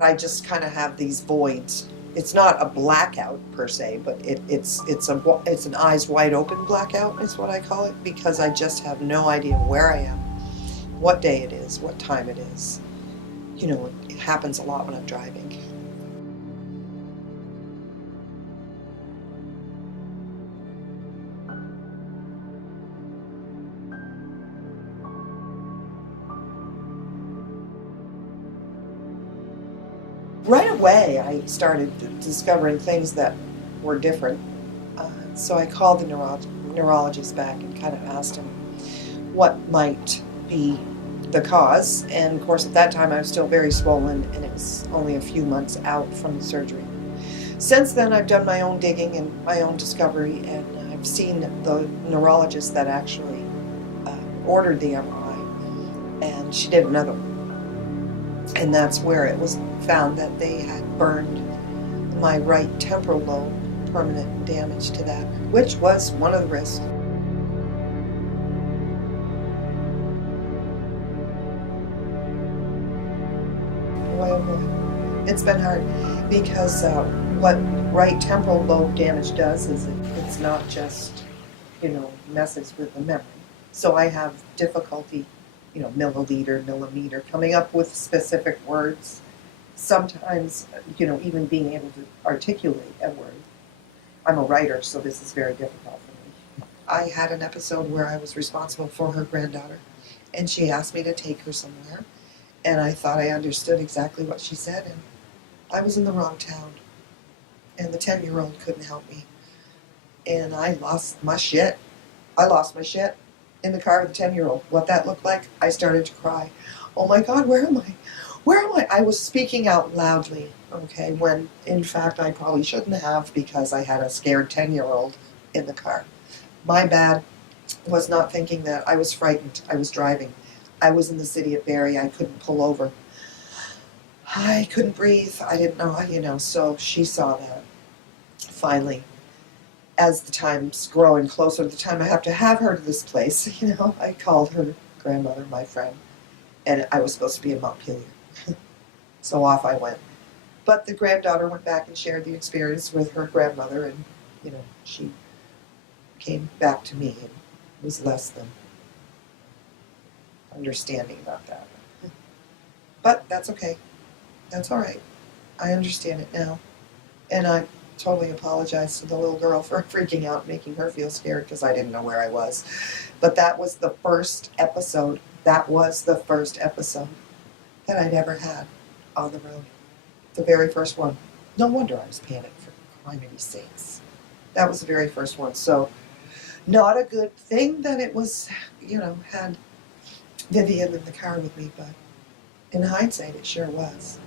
I just kind of have these voids. It's not a blackout per se, but it's an eyes wide open blackout is what I call it, because I just have no idea where I am, what day it is, what time it is. You know, it happens a lot when I'm driving. Right away, I started discovering things that were different. So I called the neurologist back and kind of asked him what might be the cause. And of course, at that time, I was still very swollen, and it was only a few months out from the surgery. Since then, I've done my own digging and my own discovery, and I've seen the neurologist that actually ordered the MRI, and she did another one. And that's where it was found that they had burned my right temporal lobe, permanent damage to that, which was one of the risks. Boy, it's been hard because what right temporal lobe damage does is it's not just, messes with the memory. So I have difficulty, milliliter, millimeter, coming up with specific words. Sometimes, even being able to articulate a word. I'm a writer, so this is very difficult for me. I had an episode where I was responsible for her granddaughter, and she asked me to take her somewhere, and I thought I understood exactly what she said, and I was in the wrong town, and the 10-year-old couldn't help me, and I lost my shit. I lost my shit in the car with the 10-year-old. What that looked like, I started to cry. Oh my God, where am I? Where am I? I was speaking out loudly, okay, when in fact I probably shouldn't have, because I had a scared 10-year-old in the car. My bad was not thinking that. I was frightened. I was driving. I was in the city of Barrie. I couldn't pull over. I couldn't breathe. I didn't know, so she saw that. Finally, as the time's growing closer to the time I have to have her to this place, I called her grandmother, my friend, and I was supposed to be in Montpelier. So off I went. But the granddaughter went back and shared the experience with her grandmother, and, she came back to me and was less than understanding about that. But that's okay. That's all right. I understand it now. And I totally apologize to the little girl for freaking out, making her feel scared, because I didn't know where I was. But that was the first episode. That was the first episode that I'd ever had on the road. The very first one. No wonder I was panicked, for criminy sakes. That was the very first one. So, not a good thing that it was, had Vivian in the car with me, but in hindsight, it sure was.